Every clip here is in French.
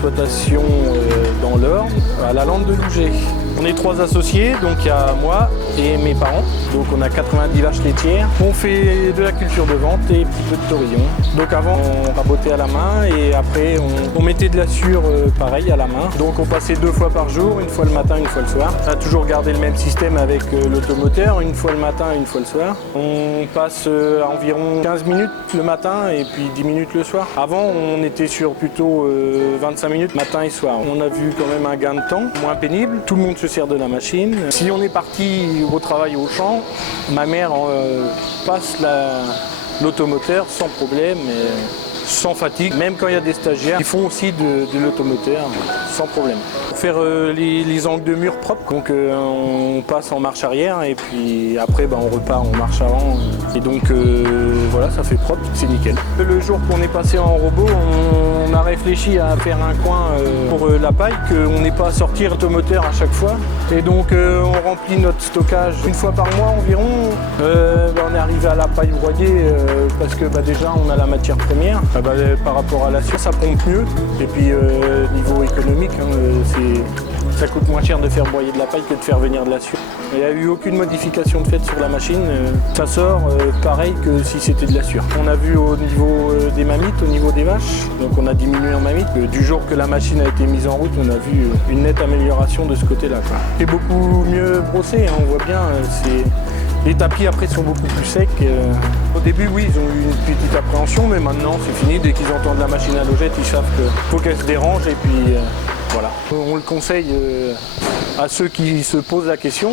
exploitation dans l'Orne, à la Lande de Louget. On est 3 associés, donc il y a moi et mes parents. Donc on a 90 vaches laitières. On fait de la culture de vente et un petit peu de taurillon. Donc avant on rabotait à la main et après on mettait de la sûre pareil à la main. Donc on passait 2 fois par jour, une fois le matin, une fois le soir. On a toujours gardé le même système avec l'automoteur, une fois le matin, une fois le soir. On passe à environ 15 minutes le matin et puis 10 minutes le soir. Avant on était sur plutôt 25 minutes matin et soir. On a vu quand même un gain de temps, moins pénible. Tout le monde se sert de la machine. Si on est parti au travail au champ, ma mère passe l'automoteur sans problème, et sans fatigue. Même quand il y a des stagiaires, ils font aussi de l'automoteur sans problème. Pour faire les angles de mur propres, donc on passe en marche arrière et puis après on repart en marche avant. Et donc voilà, ça fait propre, c'est nickel. Le jour qu'on est passé en robot, on a réfléchi à faire un coin pour la paille, qu'on n'ait pas à sortir l'automoteur à chaque fois. Et donc on remplit notre stockage une fois par mois environ. On est arrivé à la paille broyée parce que déjà on a la matière première. Par rapport à la sûre, ça pompe mieux. Et puis niveau économique, ça coûte moins cher de faire broyer de la paille que de faire venir de la sûre. Il n'y a eu aucune modification de fait sur la machine. Ça sort pareil que si c'était de la sûre. On a vu au niveau des mammites, au niveau des vaches, donc on a diminué en mammites. Du jour que la machine a été mise en route, on a vu une nette amélioration de ce côté-là. C'est beaucoup mieux brossé, on voit bien. Les tapis après sont beaucoup plus secs. Au début, oui, ils ont eu une petite appréhension, mais maintenant c'est fini. Dès qu'ils entendent la machine à logette, ils savent qu'il faut qu'elle se dérange et puis voilà. On le conseille à ceux qui se posent la question,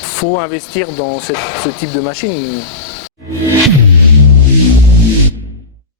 faut investir dans ce type de machine.